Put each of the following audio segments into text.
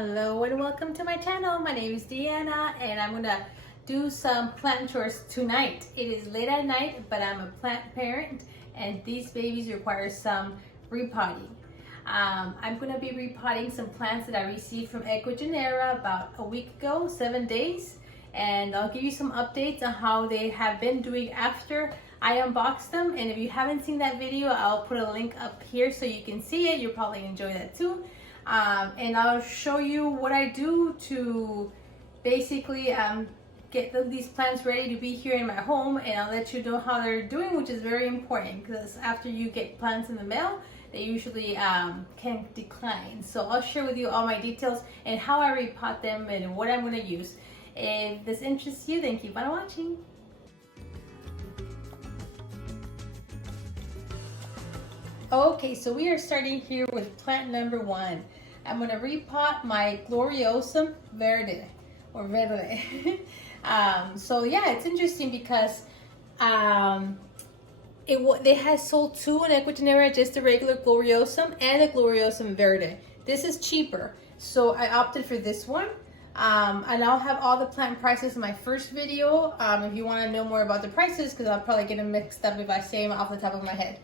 Hello and welcome to my channel. My name is Deanna and I'm gonna do some plant chores tonight. It is late at night, but I'm a plant parent and these babies require some repotting. I'm gonna be repotting some plants that I received from Ecuagenera about a week ago, 7 days, and I'll give you some updates on how they have been doing after I unboxed them. And if you haven't seen that video, I'll put a link up here so you can see it. You'll probably enjoy that too. And I'll show you what I do to basically get these plants ready to be here in my home, and I'll let you know how they're doing, which is very important because after you get plants in the mail, they usually can decline. So I'll share with you all my details and how I repot them and what I'm going to use. If this interests you, then keep on watching. Okay, so we are starting here with plant number 1. I'm going to repot my gloriosum verde or verde. So yeah, it's interesting because they had sold two in Ecuagenera, just the regular gloriosum and the gloriosum verde. This is cheaper, so I opted for this one. And I'll have all the plant prices in my first video if you want to know more about the prices, because I'll probably get them mixed up if I say them off the top of my head.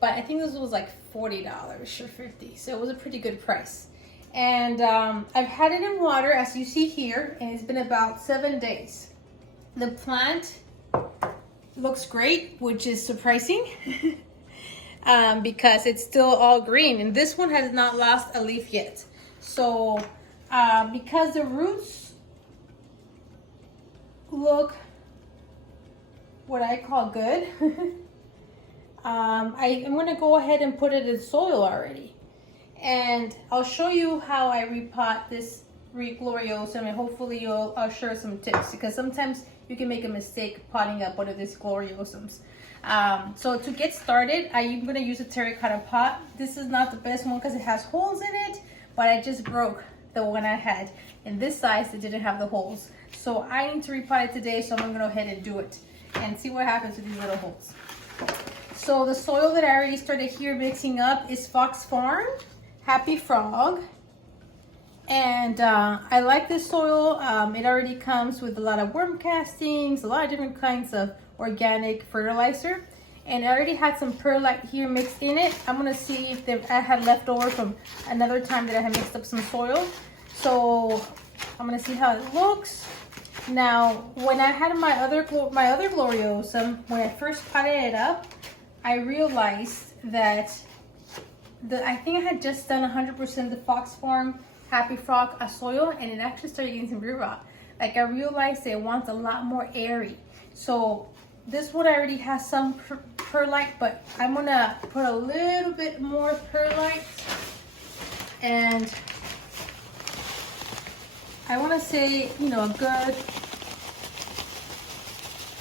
But I think this was like $40 or $50, so it was a pretty good price. And I've had it in water, as you see here, and it's been about 7 days. The plant looks great, which is surprising because it's still all green, and this one has not lost a leaf yet. So because the roots look what I call good, I am going to go ahead and put it in soil already. And I'll show you how I repot this gloriosum, and hopefully I'll share some tips, because sometimes you can make a mistake potting up one of these gloriosums. So to get started, I'm going to use a terracotta pot. This is not the best one because it has holes in it, but I just broke the one I had in this size that didn't have the holes. So I need to repot it today, so I'm going to go ahead and do it and see what happens with these little holes. So the soil that I already started here mixing up is Fox Farm Happy Frog, and I like this soil. It already comes with a lot of worm castings, a lot of different kinds of organic fertilizer, and I already had some perlite here mixed in it. I'm gonna see if I had left over from another time that I had mixed up some soil. So I'm gonna see how it looks. Now, when I had my other gloriosum, when I first potted it up, I realized that I think I had just done 100% the Fox Farm Happy Frog soil, and it actually started getting some root rot. Like, I realized it wants a lot more airy. So this one already has some perlite, but I'm gonna put a little bit more perlite, and I want to say, you know, a good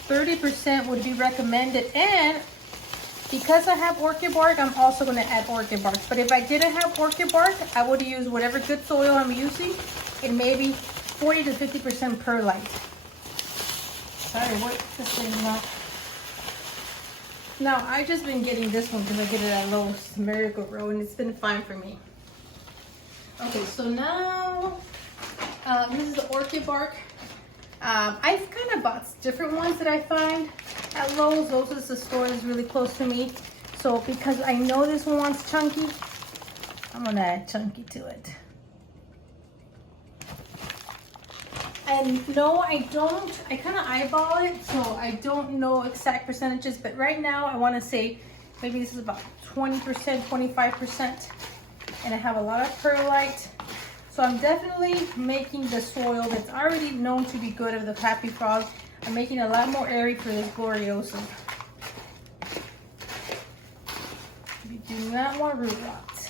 30% would be recommended. And because I have orchid bark, I'm also going to add orchid bark. But if I didn't have orchid bark, I would use whatever good soil I'm using, and maybe 40 to 50% perlite. Sorry, what this thing not? Now, I've just been getting this one because I get it at Lowe's, Miracle-Gro, and it's been fine for me. Okay, so now this is the orchid bark. I've kind of bought different ones that I find at Lowe's. Lowe's is the store that's really close to me. So because I know this one wants chunky, I'm gonna add chunky to it. And no, I don't. I kind of eyeball it, so I don't know exact percentages. But right now, I want to say maybe this is about 20%, 25%. And I have a lot of perlite. So I'm definitely making the soil that's already known to be good of the Happy Frog. I'm making it a lot more airy for this gloriosum. You do not want root rot.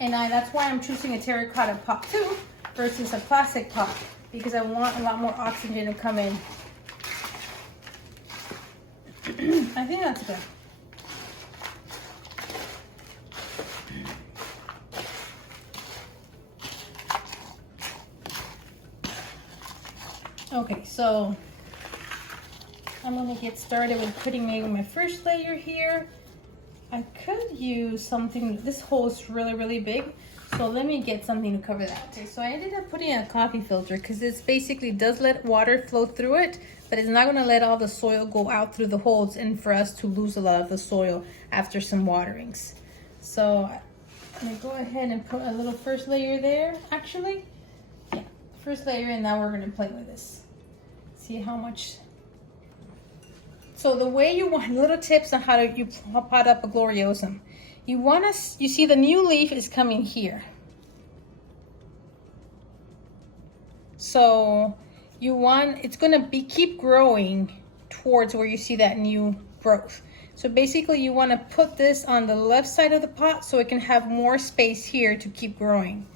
And that's why I'm choosing a terracotta pot too versus a plastic pot, because I want a lot more oxygen to come in. I think that's good. Okay, so I'm gonna get started with putting maybe my first layer here. I could use something, this hole is really, really big. So let me get something to cover that. Okay, so I ended up putting a coffee filter because it's basically does let water flow through it, but it's not gonna let all the soil go out through the holes and for us to lose a lot of the soil after some waterings. So I'm gonna go ahead and put a little first layer there, actually. Yeah, first layer, and now we're gonna play with this. See how much. So the way you want, little tips on how to you pot up a gloriosum. You want to, you see the new leaf is coming here. So you want, it's gonna be keep growing towards where you see that new growth. So basically you want to put this on the left side of the pot so it can have more space here to keep growing.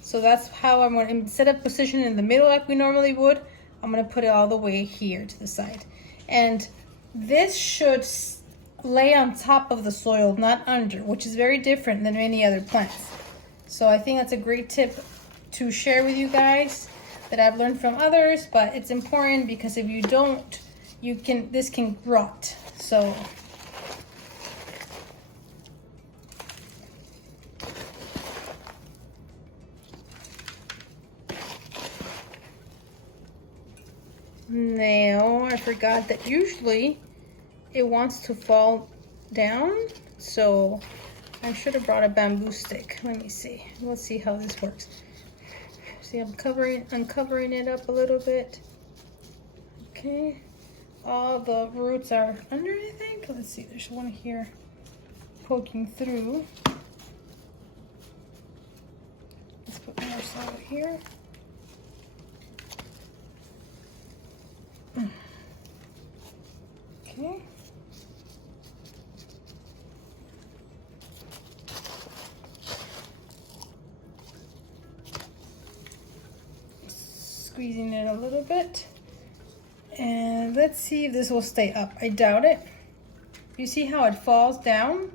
So that's how I'm going to, instead of positioning in the middle like we normally would, I'm going to put it all the way here to the side. And this should lay on top of the soil, not under, which is very different than many other plants. So I think that's a great tip to share with you guys that I've learned from others, but it's important because if you don't, this can rot. So now I forgot that usually it wants to fall down, so I should have brought a bamboo stick. Let me see. Let's see how this works. See, I'm uncovering it up a little bit. Okay, all the roots are under, I think. Let's see, there's one here poking through. Let's put more soil here. Okay. Squeezing it a little bit. And let's see if this will stay up. I doubt it. You see how it falls down?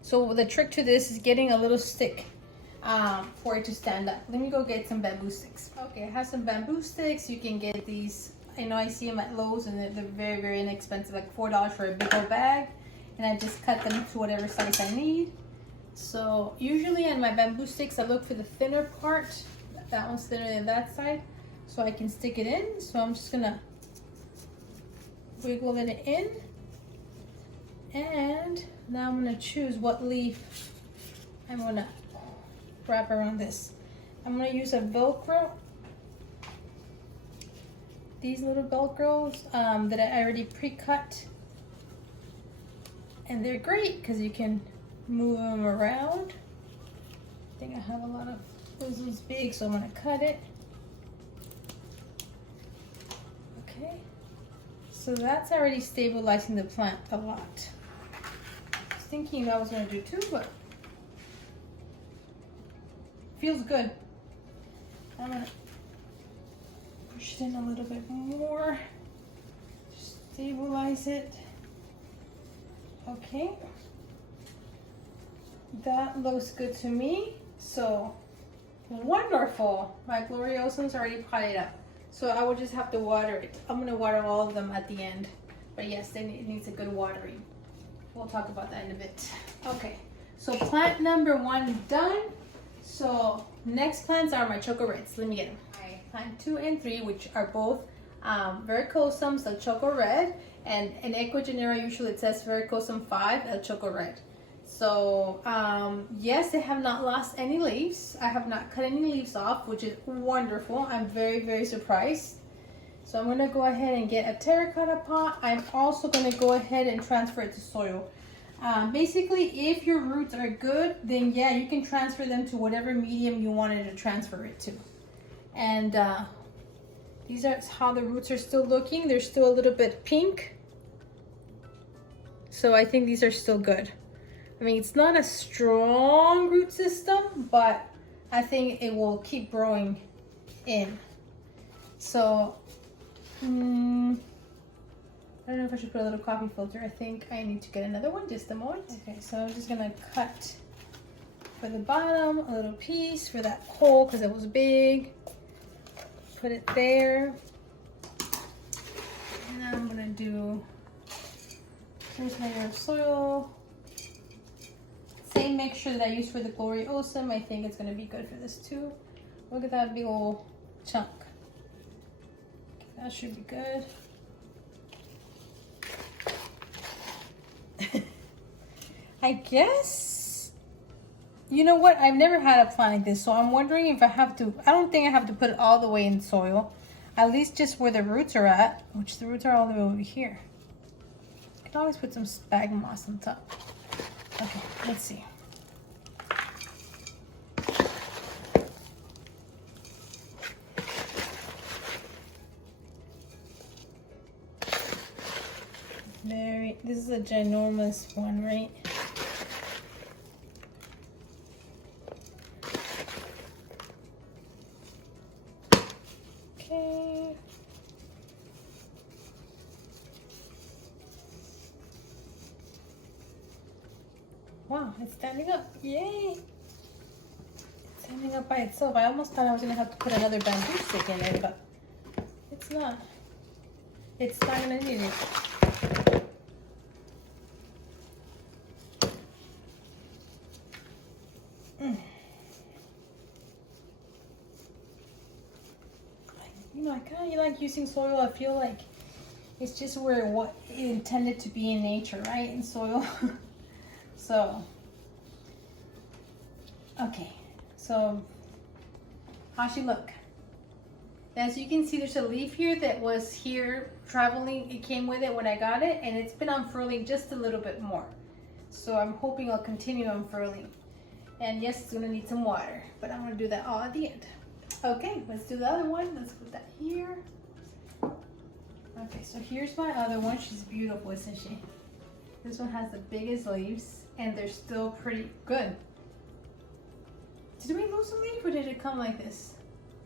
So the trick to this is getting a little stick for it to stand up. Let me go get some bamboo sticks. Okay, I have some bamboo sticks. You can get these. I know I see them at Lowe's and they're very, very inexpensive, like $4 for a big old bag. And I just cut them to whatever size I need. So usually on my bamboo sticks, I look for the thinner part. That one's thinner than that side. So I can stick it in. So I'm just gonna wiggle it in. And now I'm gonna choose what leaf I'm gonna wrap around this. I'm gonna use a VELCRO. These little Velcros that I already pre-cut. And they're great because you can move them around. I think I have a lot of, this is big, so I'm gonna cut it. Okay, so that's already stabilizing the plant a lot. I was thinking I was gonna do two, but feels good. I'm gonna push it in a little bit more, stabilize it. Okay, that looks good to me. So wonderful. My gloriosum's already potted up, so I will just have to water it. I'm gonna water all of them at the end, but yes, it needs a good watering. We'll talk about that in a bit. Okay, so plant number 1 done. So next plants are my Choco Reds. Let me get them. Plant 2 and 3, which are both vericosums, the Choco Red, and in Ecuagenera usually it says vericosum 5, el Choco Red. So yes, they have not lost any leaves. I have not cut any leaves off, which is wonderful. I'm very, very surprised. So I'm gonna go ahead and get a terracotta pot. I'm also gonna go ahead and transfer it to soil. Basically, if your roots are good, then yeah, you can transfer them to whatever medium you wanted to transfer it to. And these are how the roots are still looking. They're still a little bit pink. So I think these are still good. I mean, it's not a strong root system, but I think it will keep growing in. So, I don't know if I should put a little coffee filter. I think I need to get another one, just a moment. Okay, so I'm just gonna cut for the bottom, a little piece for that hole because it was big. Put it there. And then I'm gonna do first layer of soil. Same mixture that I used for the gloriosum, I think it's gonna be good for this too. Look at that big old chunk. Okay, that should be good. I guess, you know what? I've never had a plant like this, so I'm wondering if I have to, I don't think I have to put it all the way in soil. At least just where the roots are at, which the roots are all the way over here. I could always put some sphagnum moss on top. Okay, let's see. This is a ginormous one, right? Okay. Wow, it's standing up. Yay! It's standing up by itself. I almost thought I was gonna have to put another bamboo stick in it, but it's not. It's not gonna need it. You know, I kind of like using soil. I feel like it's just where what it intended to be in nature, right? In soil. So, okay. So, how's she look? As you can see, there's a leaf here that was here traveling. It came with it when I got it, and it's been unfurling just a little bit more. So I'm hoping I'll continue unfurling. And yes, it's gonna need some water, but I'm gonna do that all at the end. Okay, let's do the other one. Let's put that here. Okay, so here's my other one. She's beautiful, isn't she? This one has the biggest leaves, and they're still pretty good. Did we lose a leaf, or did it come like this?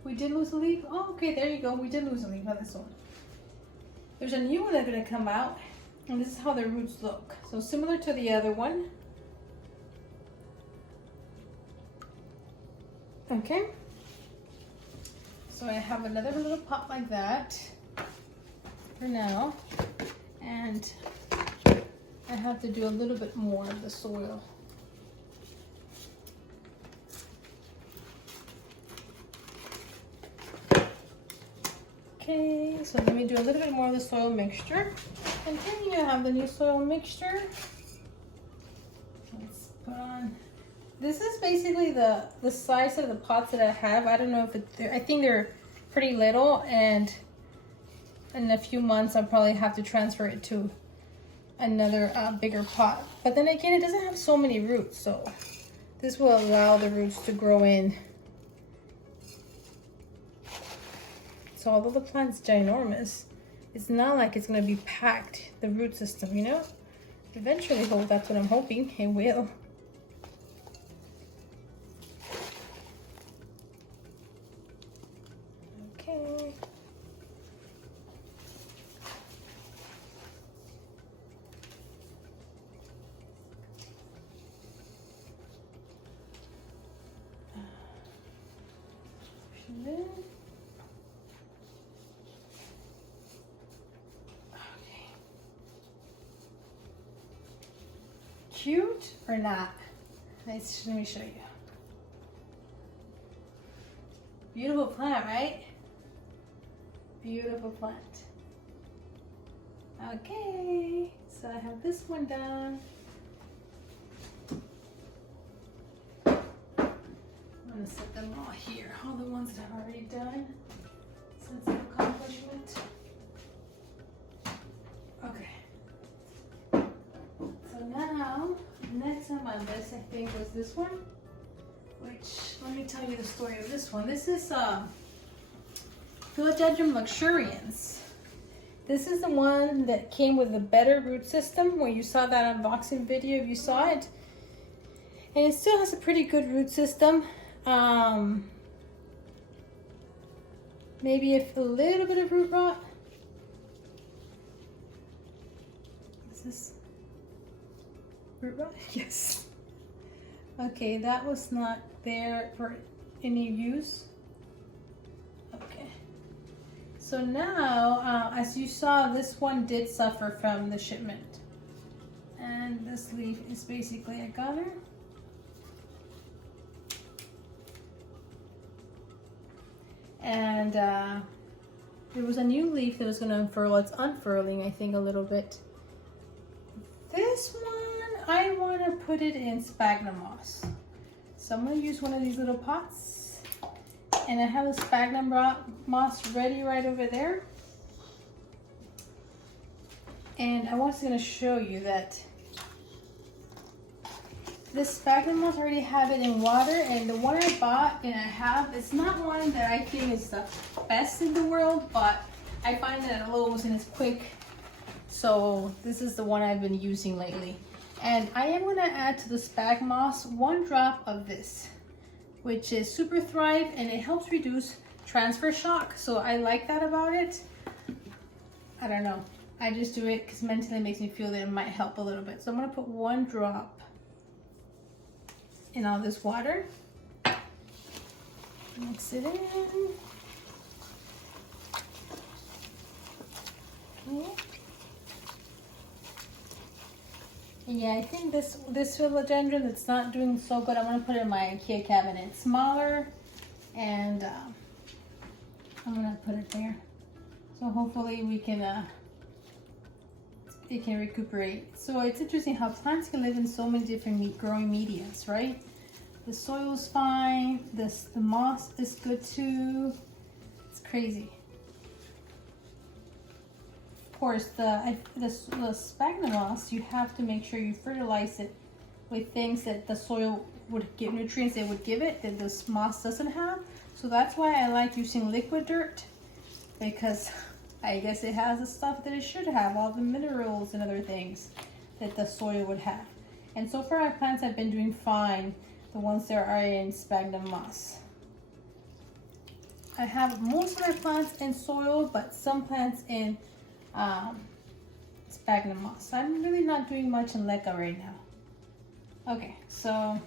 We did lose a leaf? Oh, okay, there you go. We did lose a leaf on this one. There's a new one that's gonna come out, and this is how the roots look. So similar to the other one. Okay. So I have another little pot like that for now, and I have to do a little bit more of the soil. Okay, so let me do a little bit more of the soil mixture. And then you have the new soil mixture. Let's put on. This is basically the size of the pots that I have. I don't know if I think they're pretty little, and in a few months I'll probably have to transfer it to another bigger pot. But then again, it doesn't have so many roots, so this will allow the roots to grow in. So although the plant's ginormous, it's not like it's gonna be packed, the root system, you know? Eventually, that's what I'm hoping it will. Okay. Cute or not? Let me show you. Beautiful plant, right? Beautiful plant. Okay, so I have this one done. I'm gonna set them all here, all the ones that I've already done. Sense of accomplishment. Okay. So now, next time on this, I think was this one, which, let me tell you the story of this one. This is Philodendron luxurians. This is the one that came with a better root system, where you saw that unboxing video, if you saw it. And it still has a pretty good root system. Maybe a little bit of root rot. Is this root rot? Yes. Okay, that was not there for any use. Okay. So now, as you saw, this one did suffer from the shipment. And this leaf is basically a gunner. And there was a new leaf that was going to unfurl. It's unfurling, I think, a little bit. This one, I want to put it in sphagnum moss. So I'm going to use one of these little pots. And I have the sphagnum moss ready right over there. And I was going to show you that this sphagnum moss, I already have it in water, and the one I bought and I have, it's not one that I think is the best in the world, but I find that at Lowe's and it's quick. So this is the one I've been using lately. And I am going to add to the spag moss 1 drop of this, which is Super Thrive, and it helps reduce transfer shock. So I like that about it. I don't know. I just do it because mentally it makes me feel that it might help a little bit. So I'm going to put 1 drop in all this water. Mix it in. Okay. Yeah, I think this philodendron that's not doing so good, I'm gonna put it in my IKEA cabinet. It's smaller, and I'm gonna put it there. So hopefully we can it can recuperate. So it's interesting how plants can live in so many different growing mediums, right? The soil's fine. The moss is good too. It's crazy. Of course, the sphagnum moss, you have to make sure you fertilize it with things that the soil would give, nutrients it would give it, that this moss doesn't have. So that's why I like using liquid dirt, because I guess it has the stuff that it should have, all the minerals and other things that the soil would have. And so far my plants have been doing fine, the ones that are in sphagnum moss. I have most of my plants in soil, but some plants in sphagnum moss. I'm really not doing much in leca right now. Okay, so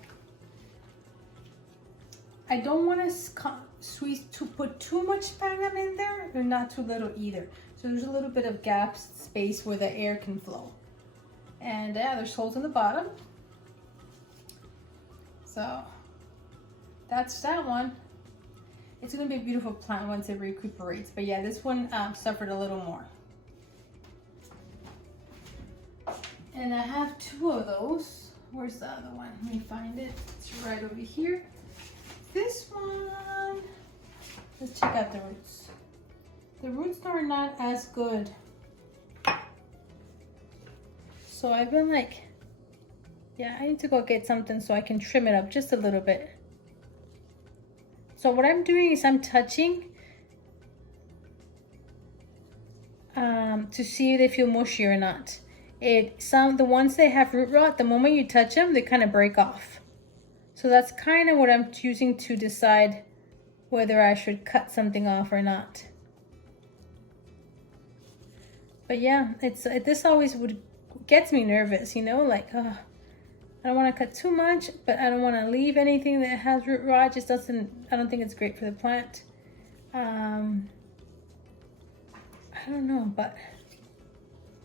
I don't want to put too much sphagnum in there, or not too little either. So there's a little bit of gap space where the air can flow. And yeah, there's holes in the bottom. So that's that one. It's gonna be a beautiful plant once it recuperates. But yeah, this one suffered a little more. And I have 2 of those. Where's the other one? Let me find it. It's right over here. This one, let's check out the roots. The roots are not as good. So I've been like, yeah, I need to go get something so I can trim it up just a little bit. So what I'm doing is I'm touching to see if they feel mushy or not. The ones that have root rot, the moment you touch them, they kind of break off. So that's kind of what I'm using to decide whether I should cut something off or not. But yeah, this always gets me nervous, you know, like I don't want to cut too much, but I don't want to leave anything that has root rot. Just doesn't. I don't think it's great for the plant. I don't know, but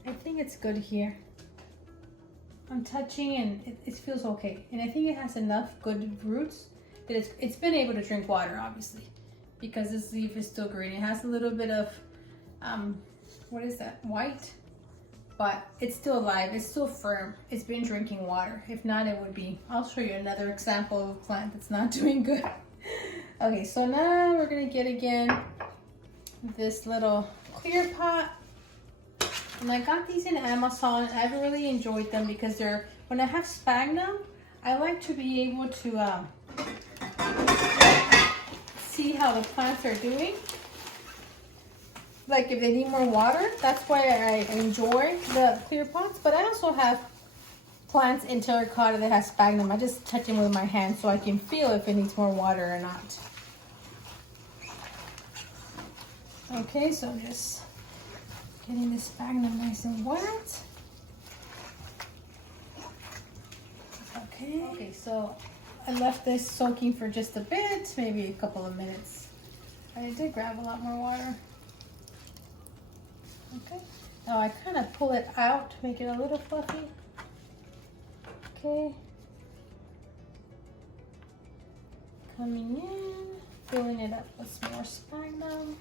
I think it's good here. I'm touching and it feels okay. And I think it has enough good roots that it's been able to drink water, obviously, because this leaf is still green. It has a little bit of, what is that, white? But it's still alive, it's still firm. It's been drinking water. If not, it would be. I'll show you another example of a plant that's not doing good. Okay, so now we're gonna get again this little clear pot. And I got these in Amazon. I've really enjoyed them because when I have sphagnum, I like to be able to see how the plants are doing. Like if they need more water, that's why I enjoy the clear pots. But I also have plants in terracotta that has sphagnum. I just touch them with my hand so I can feel if it needs more water or not. Okay, so I'm just getting the sphagnum nice and wet. Okay, so I left this soaking for just a bit, maybe a couple of minutes. I did grab a lot more water. Okay, now I kind of pull it out to make it a little fluffy. Okay, coming in. filling it up with some more sphagnum.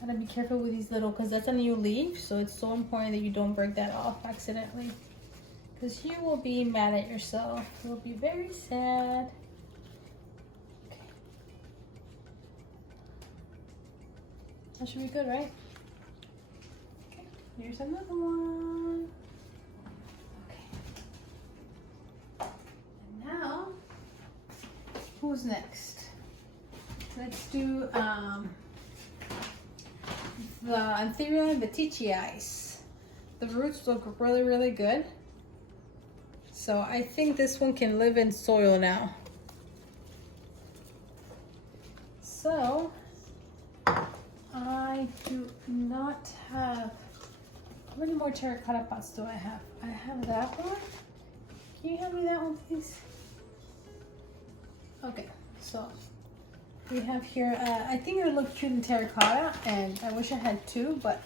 Gotta be careful with these little, because that's a new leaf, so it's so important that you don't break that off accidentally, because you will be mad at yourself. You'll be very sad. Okay. That should be good, right? Okay, here's another one. Okay. And now, who's next? Let's do the Anthurium Vitici. The roots look really, really good. So I think this one can live in soil now. So I do not have, how many more terracotta pots do I have? I have that one. Can you hand me that one, please? Okay, so we have here, I think it would look cute in terracotta, and I wish I had two, but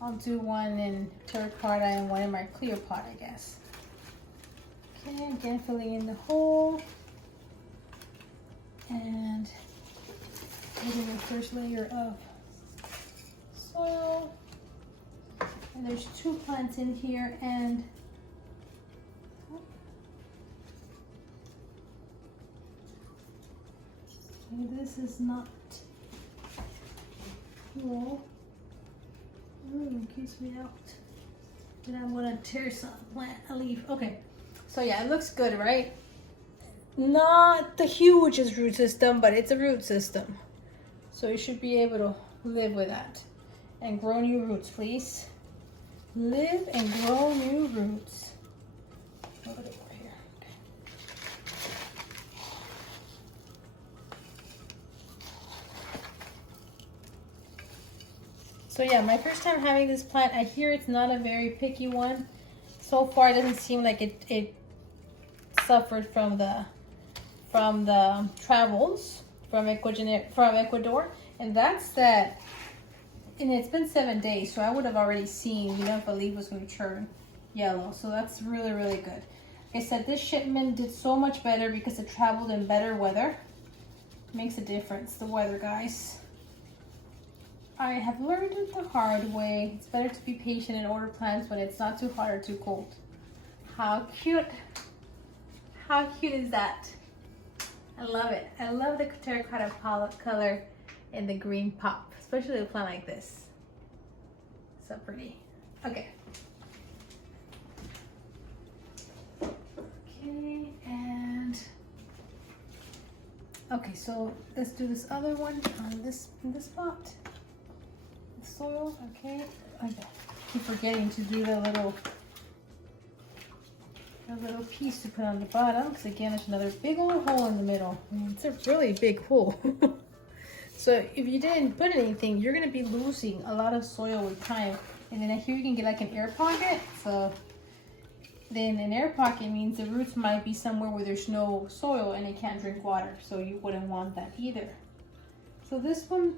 I'll do one in terracotta and one in my clear pot, I guess. Okay, again, filling in the hole. And putting the first layer of soil. And there's 2 plants in here, and this is not cool. It keeps me out. And I'm gonna tear some plant a leaf. Okay, so yeah, it looks good, right? Not the hugest root system, but it's a root system. So you should be able to live with that. And grow new roots, please. Live and grow new roots. Move it over here. Okay. So yeah, my first time having this plant, I hear it's not a very picky one. So far, it doesn't seem like it suffered from the travels from Ecuador, and that's that. And it's been 7 days, so I would have already seen, you know, if a leaf was going to turn yellow. So that's really, really good. Like I said, this shipment did so much better because it traveled in better weather. Makes a difference, the weather, guys. I have learned it the hard way. It's better to be patient and order plants when it's not too hot or too cold. How cute. How cute is that? I love it. I love the terracotta palette color in the green pop, especially a plant like this. So pretty. Okay. Okay, and okay, so let's do this other one on this pot. The soil, okay. I keep forgetting to do the little piece to put on the bottom, because again, there's another big old hole in the middle. I mean, it's a really big hole. So if you didn't put anything, you're gonna be losing a lot of soil with time. And then here you can get like an air pocket. So then an air pocket means the roots might be somewhere where there's no soil and it can't drink water. So you wouldn't want that either. So this one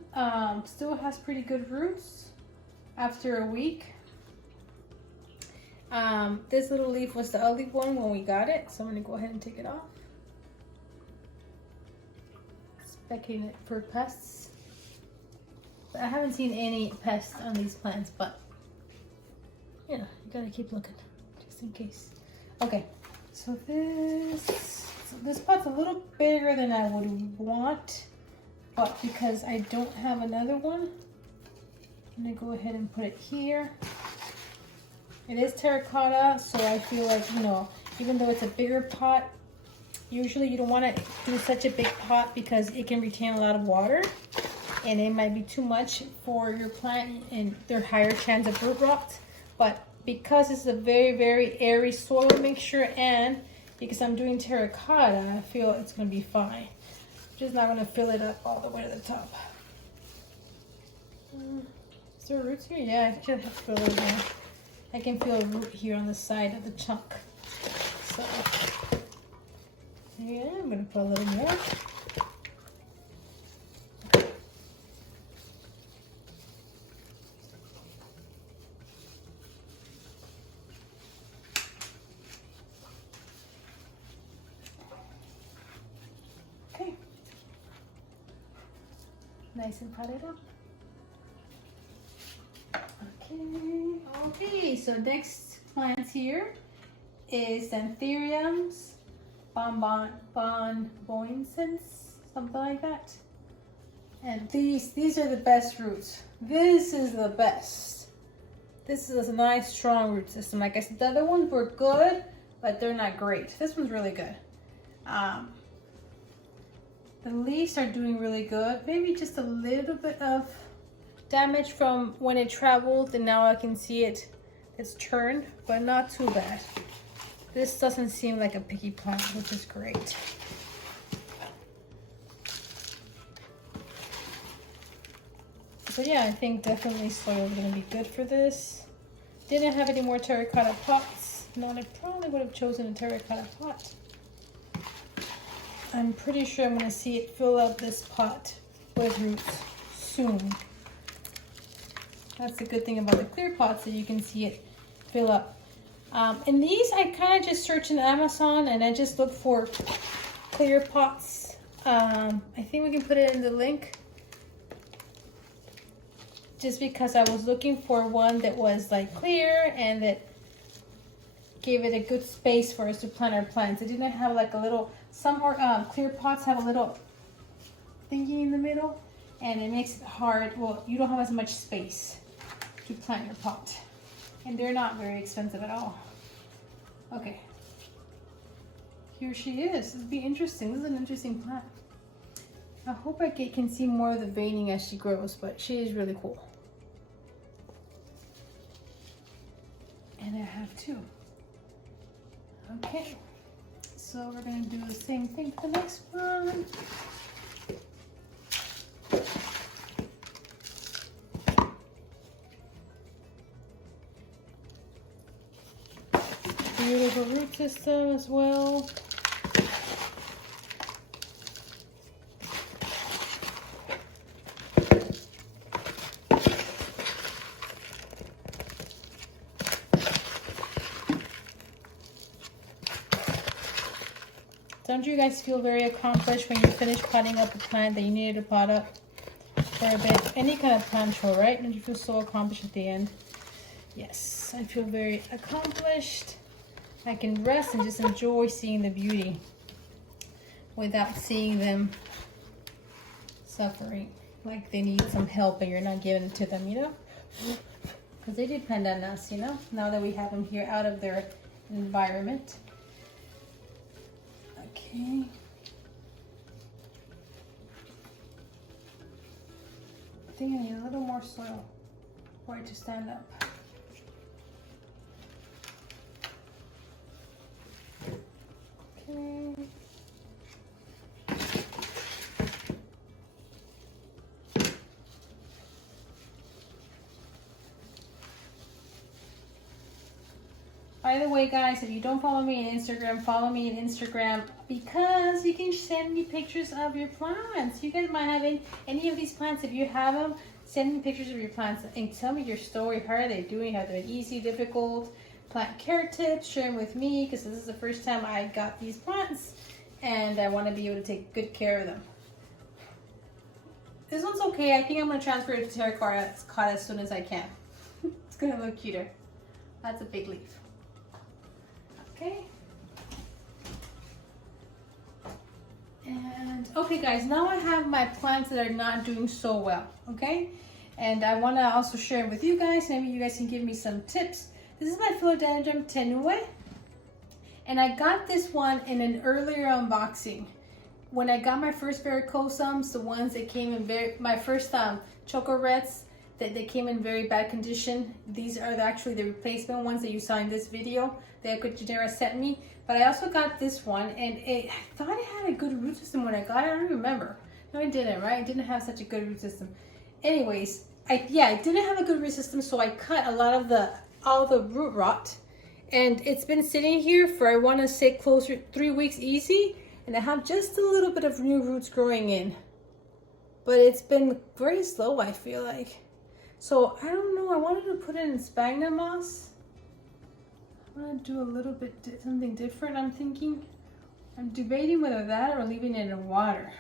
still has pretty good roots after a week. This little leaf was the ugly one when we got it, so I'm gonna go ahead and take it off. Checking it for pests. But I haven't seen any pests on these plants, but you know, you gotta keep looking just in case. Okay, so this pot's a little bigger than I would want, but because I don't have another one, I'm gonna go ahead and put it here. It is terracotta, so I feel like, you know, even though it's a bigger pot, usually you don't want to do such a big pot because it can retain a lot of water and it might be too much for your plant and there are higher chance of root rot. But because it's a very, very airy soil mixture and because I'm doing terracotta, I feel it's going to be fine. I'm just not going to fill it up all the way to the top. Is there roots here? Yeah, I should have to fill it in. I can feel a root here on the side of the chunk. So, yeah, I'm gonna put a little more. nice and potted up. Okay, so next plant here is Anthuriums bonboensis, something like that. And these are the best roots. This is the best. This is a nice strong root system. Like I said, the other ones were good, but they're not great. This one's really good. The leaves are doing really good. Maybe just a little bit of damage from when it traveled, and now I can see it's turned, but not too bad. This doesn't seem like a picky plant, which is great. So yeah, I think definitely soil is going to be good for this. Didn't have any more terracotta pots. Not, I probably would have chosen a terracotta pot. I'm pretty sure I'm going to see it fill up this pot with roots soon. That's the good thing about the clear pots, that you can see it fill up. And these I kind of just searched in Amazon and I just looked for clear pots. I think we can put it in the link. Just because I was looking for one that was like clear and that gave it a good space for us to plant our plants. It didn't have like a little, some clear pots have a little thingy in the middle and it makes it hard. Well, you don't have as much space to plant your pot. And they're not very expensive at all. Okay. Here she is. It'll be interesting. This is an interesting plant. I hope I can see more of the veining as she grows, but she is really cool. And I have two. Okay. So we're going to do the same thing for the next one. Beautiful root system as well. Don't you guys feel very accomplished when you finish potting up a plant that you needed to pot up for a bit? Any kind of plant show, right? Don't you feel so accomplished at the end? Yes, I feel very accomplished. I can rest and just enjoy seeing the beauty without seeing them suffering like they need some help and you're not giving it to them, you know? Because they depend on us, you know, now that we have them here out of their environment. Okay. I think I need a little more soil for it to stand up. Okay. By the way, guys, if you don't follow me on Instagram, follow me on Instagram because you can send me pictures of your plants. You guys might have any of these plants. If you have them, send me pictures of your plants and tell me your story. How are they doing? Have they been easy, difficult? Plant care tips, share them with me because this is the first time I got these plants and I want to be able to take good care of them. This one's okay. I think I'm going to transfer it to terracotta as soon as I can. It's going to look cuter. That's a big leaf. Okay. And okay guys, now I have my plants that are not doing so well, okay? And I want to also share it with you guys. Maybe you guys can give me some tips. This is my Philodendron tenue. And I got this one in an earlier unboxing. When I got my first vericosums, the ones that came in my first Choco reds, that they came in very bad condition. These are actually the replacement ones that you saw in this video that Ecuagenera sent me. But I also got this one, and I thought it had a good root system when I got it. I don't remember. No, it didn't, right? It didn't have such a good root system. Anyways, it didn't have a good root system, so I cut a lot of all the root rot. And it's been sitting here for, I want to say, closer 3 weeks easy. And I have just a little bit of new roots growing in. But it's been very slow, I feel like. So, I don't know. I wanted to put it in sphagnum moss. I want to do a little bit something different, I'm thinking. I'm debating whether that or leaving it in water.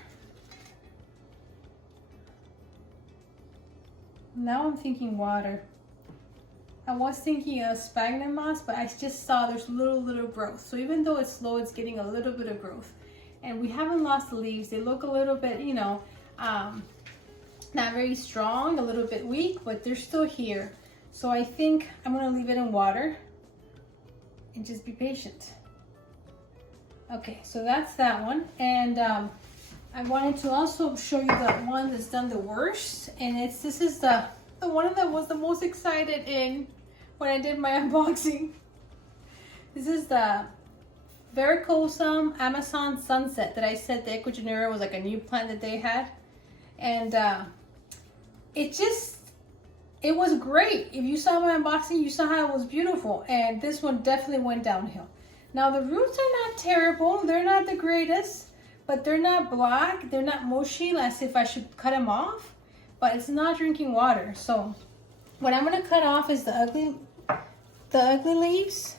Now I'm thinking water. I was thinking of sphagnum moss, but I just saw there's little growth. So even though it's slow, it's getting a little bit of growth. And we haven't lost the leaves. They look a little bit, you know, not very strong, a little bit weak, but they're still here. So I think I'm gonna leave it in water and just be patient. Okay, so that's that one. And I wanted to also show you the one that's done the worst. And this is the one that was the most excited in when I did my unboxing. This is the VELCRO Amazon Sunset that I said the Ecuagenera was like a new plant that they had. And it was great. If you saw my unboxing, you saw how it was beautiful. And this one definitely went downhill. Now the roots are not terrible. They're not the greatest, but they're not black. They're not mushy, as if I should cut them off. But it's not drinking water. So what I'm gonna cut off is the ugly leaves.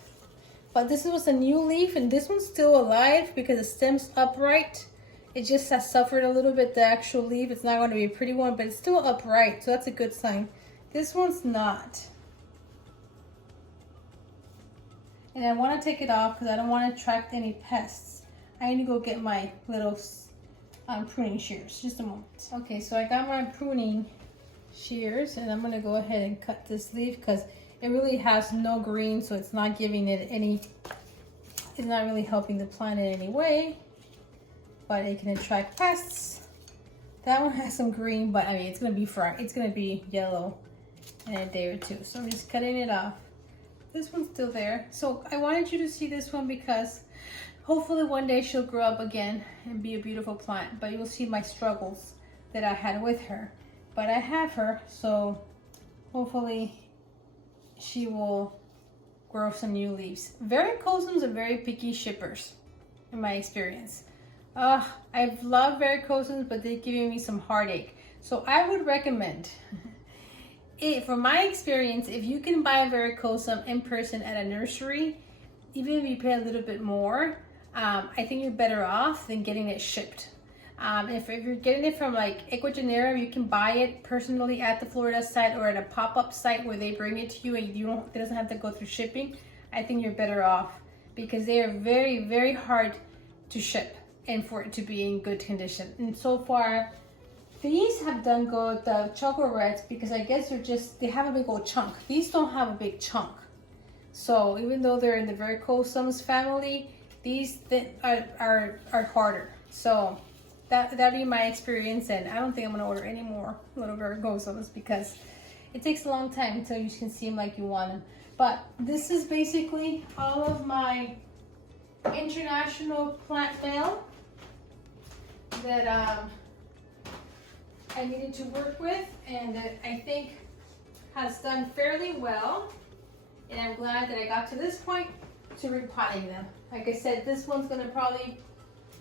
But this was a new leaf, and this one's still alive because the stem's upright. It just has suffered a little bit, the actual leaf. It's not going to be a pretty one, but it's still upright, so that's a good sign. This one's not. And I want to take it off because I don't want to attract any pests. I need to go get my little pruning shears. Just a moment. Okay, so I got my pruning shears, and I'm going to go ahead and cut this leaf because it really has no green, so it's not giving it any, it's not really helping the plant in any way. But it can attract pests. That one has some green, but I mean, it's gonna be yellow in a day or two. So I'm just cutting it off. This one's still there. So I wanted you to see this one because hopefully one day she'll grow up again and be a beautiful plant. But you'll see my struggles that I had with her. But I have her, so hopefully she will grow some new leaves. Vericosums are very picky shippers, in my experience. I've loved vericosums, but they're giving me some heartache. So I would recommend, from my experience, if you can buy a vericosum in person at a nursery, even if you pay a little bit more, I think you're better off than getting it shipped. If you're getting it from like Ecuagenera, you can buy it personally at the Florida site or at a pop-up site where they bring it to you and it doesn't have to go through shipping. I think you're better off because they are very, very hard to ship and for it to be in good condition. And so far, these have done good, the Choco Reds, because I guess they have a big old chunk. These don't have a big chunk. So even though they're in the Vericosums family, these are harder. So that'd be my experience, and I don't think I'm gonna order any more little Vericosums because it takes a long time until you can see them like you want them. But this is basically all of my international plant mail that I needed to work with, and that I think has done fairly well. And I'm glad that I got to this point to repotting them. Like I said, this one's gonna probably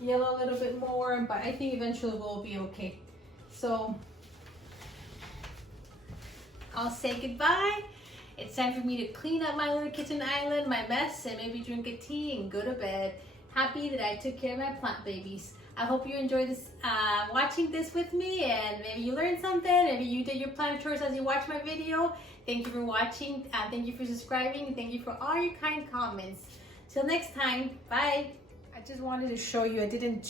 yellow a little bit more, but I think eventually we'll be okay. So I'll say goodbye. It's time for me to clean up my little kitchen island, my mess, and maybe drink a tea and go to bed. Happy that I took care of my plant babies. I hope you enjoyed this, watching this with me, and maybe you learned something. Maybe you did your plant chores as you watched my video. Thank you for watching. Thank you for subscribing. Thank you for all your kind comments. Till next time, bye. I just wanted to show you. I didn't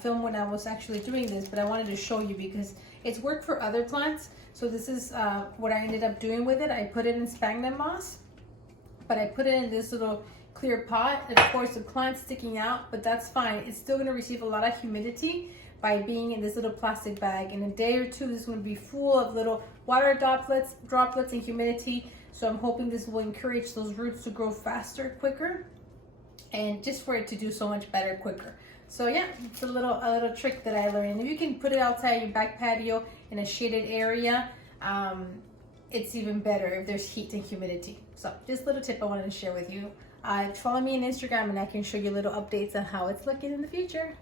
film when I was actually doing this, but I wanted to show you because it's worked for other plants. So this is what I ended up doing with it. I put it in sphagnum moss, but I put it in this little clear pot. And of course the plant's sticking out, but that's fine. It's still going to receive a lot of humidity by being in this little plastic bag. In a day or two, this is going to be full of little water droplets and humidity. So I'm hoping this will encourage those roots to grow faster, quicker, and just for it to do so much better, quicker. So yeah, it's a little trick that I learned. And if you can put it outside your back patio in a shaded area, it's even better if there's heat and humidity. So just a little tip I wanted to share with you. Follow me on Instagram and I can show you little updates on how it's looking in the future.